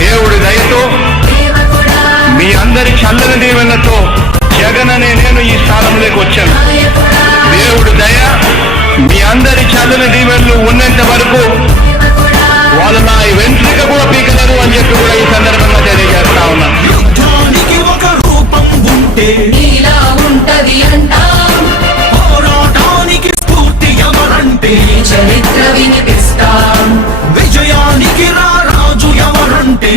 దేవుడి దయతో మీ అందరి చల్లని దీవెనతో జగన్ అనే నేను ఈ స్థానంలోకి వచ్చాను. దేవుడి దయ మీ అందరి చల్లని దీవెనలు ఉన్నంత వరకు వాళ్ళు నా వెంట్రిక కూడా పీకలేరు అని చెప్పి కూడా ఈ సందర్భంగా తెలియజేస్తా ఉన్నాను. యుద్ధానికి ఒక రూపం ఉంటే నీలా ఉంటది అంటాం, పోరాటానికి స్ఫూర్తి ఎవరంటే చరిత్ర వినిపిస్తాం, విజయానికి రాజు ఎవరంటే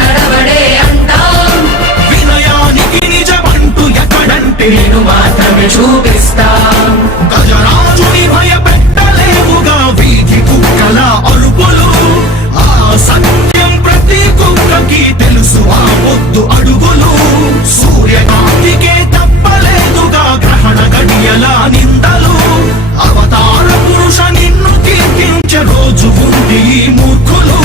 నడవడే అంటాం, వినయానికి నిజమంటూ ఎక్కడంటే నేను మాత్రమే చూపిస్తాం. గజరాజుని భయపెట్టలేవుగా వీధి కుక్కల అరుపులు, ఆ సత్యం ప్రతి కుక్కకి తెలుసు ఆ పొద్దు అడుగులు, సూర్యకాంతికే తప్పలేదుగా గ్రహణ గడియల నిందలు, అవతార పురుష నిన్ను కీర్తించే రోజు ఉంది ఈ మూర్ఖులు.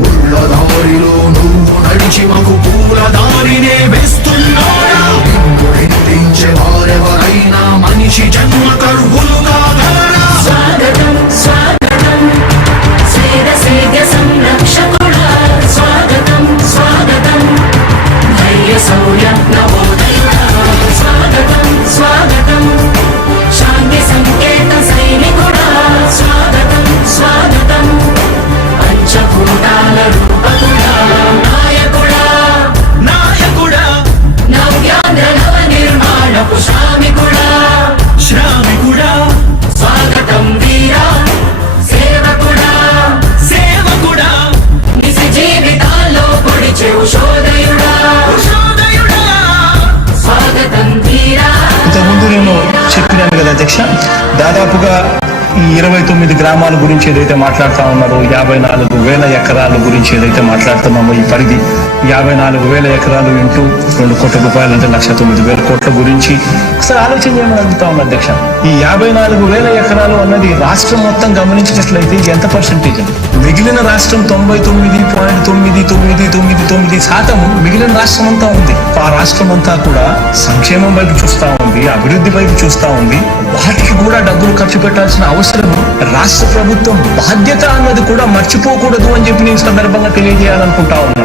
ముళ్ళ దారిలో నువ్వు నడిచి మాకు పూల దారినే వేస్తున్నాడా, నిన్ను నిందించే వారెవరైనా మనిషి జన్మ కరువులుగా గలరా. స్వాగతం స్వాగతం సేద సంరక్షకుడా, స్వాగతం స్వాగతం ధైర్య శౌర్య నవోదయుడా, స్వాగతం స్వాగతం శాంతి సంకేత సైనికుడా, స్వాగతం స్వాగతం పంచభూతాల రూపకుడా, నాయకుడా నాయకుడా నవ్యాంధ్ర నవ నిర్మాణపు శ్రామికుడా శ్రామికుడా, స్వాగతం వీరా సేవకుడా సేవకుడా, నిజ జీవితాల్లో పొడిచే ఉషోదయుడా ఉషోదయుడా, స్వాగతం వీరా. ఇంతకుముందు నేను చెప్పినాను కదా అధ్యక్ష, దాదాపుగా ఈ 29 గ్రామాల గురించి ఏదైతే మాట్లాడుతూ ఉన్నారో, 54,000 ఎకరాల గురించి ఏదైతే మాట్లాడుతున్నామో, ఈ పరిధి 54,000 ఎకరాలు ఇంటూ 2 కోట్ల రూపాయలు అంటే 1,09,000 కోట్ల గురించి ఒకసారి ఆలోచన చేయమని అడుగుతా ఉన్నా అధ్యక్ష. ఈ 54,000 ఎకరాలు అన్నది రాష్ట్రం మొత్తం గమనించినట్లయితే ఎంత పర్సెంటేజ్ అండి? మిగిలిన రాష్ట్రం 99.999% మిగిలిన రాష్ట్రం అంతా ఉంది. ఆ రాష్ట్రం అంతా కూడా సంక్షేమం వైపు చూస్తా ఉంది, అభివృద్ధి వైపు చూస్తా ఉంది. వాటికి కూడా డబ్బులు ఖర్చు పెట్టాల్సిన అవసరం రాష్ట్ర ప్రభుత్వం బాధ్యత అన్నది కూడా మర్చిపోకూడదు అని చెప్పి నేను సందర్భంగా తెలియజేయాలనుకుంటా ఉన్నా.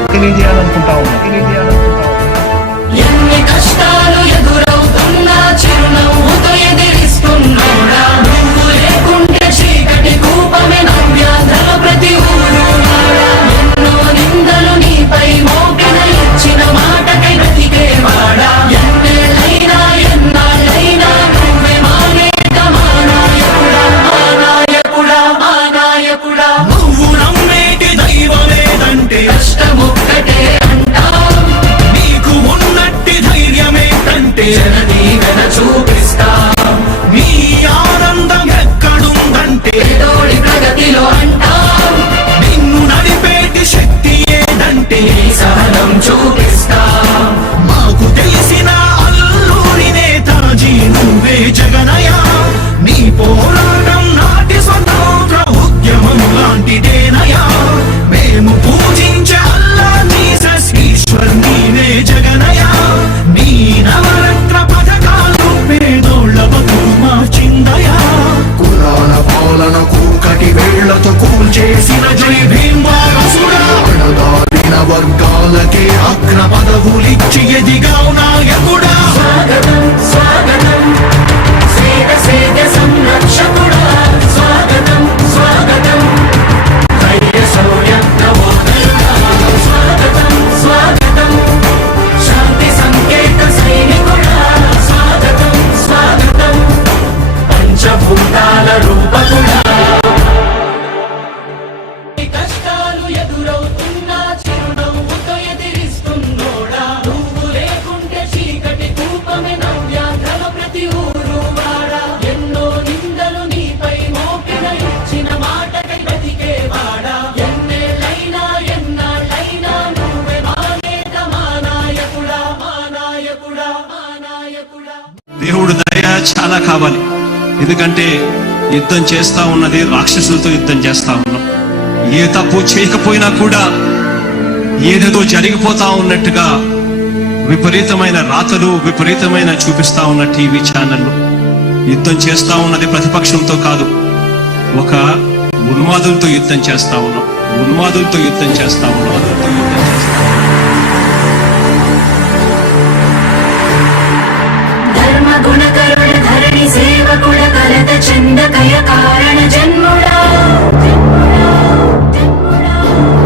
ఎన్ని కష్టాలు ఎదురవుతున్నా చిరునవ్వుతో ఎదిరిస్తున్నాడా, నువ్వు లేకుంటే చీకటి కూపమే నవ్యాంధ్రలో ప్రతి ఊరు వాడా, ఎన్నో నిందలు నీపై మోపిన ఇచ్చిన మాటకై బ్రతికేవాడా, ఎన్నేళ్ళైనా ఎన్నాళ్ళైనా నువ్వే మానేత మానాయకుడా మానాయకుడా మానాయకుడా, నువ్వు నమ్మేటి దైవమేదంటే కష్టమొక్కటే అంటాం, నీకు ఉన్నట్టి ధైర్యమేంటంటే జనదీవెన చూపిస్తాం, నీ ఆనందం ఎక్కడుందంటే తోడి ప్రగతిలో అంటాం, నిన్ను నడిపేటి శక్తి ఏదంటే సహనం చూపిస్తాం. మాకు తెలిసిన అల్లూరి నేతాజీ నువ్వే జగనయ, నీ పోరాటం నాటి స్వతంత్ర ఉద్యమం లాంటిదేనయా, మేము పూజించే అల్లా జీసస్ ఈశ్వర్ నీవే జగనయ, నీ నవరత్న పథకాలు పేదోళ్ళ బతుకు మార్చిందయా, కులాల పాలన కూకటి వేళ్లతో కూల్చేసిన జై భీమ్ వారసుడా, అణగారిన వర్గాలకే అగ్ర పదవులిచ్చి ఎదిగావు నాయకుడా. స్వాగతం స్వాగతం సేద సంరక్షకుడా, స్వాగతం స్వాగతం ధైర్య శౌర్య నవోదయుడా, స్వాగతం స్వాగతం శాంతి సంకేత సైనికుడా, స్వాగతం స్వాగతం పంచభూతాల రూపకుడా. కష్టాలు ఎదురవుతున్నా చిరునవ్వుతో ఎదిరిస్తున్నోడా, నువ్వు లేకుంటే చీకటి కూపమే నవ్యాంధ్రలో ప్రతి ఊరు వాడా, ఎన్నో నిందలు నీపై మోపిన ఇచ్చిన మాటకై బ్రతికేవాడా, ఎన్నేళ్ళైనా ఎన్నాళ్ళైనా నువ్వే మానేత మానాయకుడా మానాయకుడా మానాయకుడా. దేవుడు దయ చాలా కావాలి. ఎందుకంటే యుద్ధం చేస్తా ఉన్నది రాక్షసులతో యుద్ధం చేస్తా ఉన్నాం. ఏ తప్పు చేయకపోయినా కూడా ఏదేదో జరిగిపోతా ఉన్నట్టుగా విపరీతమైన రాతలు విపరీతమైన చూపిస్తా ఉన్న టీవీ ఛానళ్ళు. యుద్ధం చేస్తా ఉన్నది ప్రతిపక్షంతో కాదు, ఒక ఉన్మాదులతో యుద్ధం చేస్తా ఉన్నాం.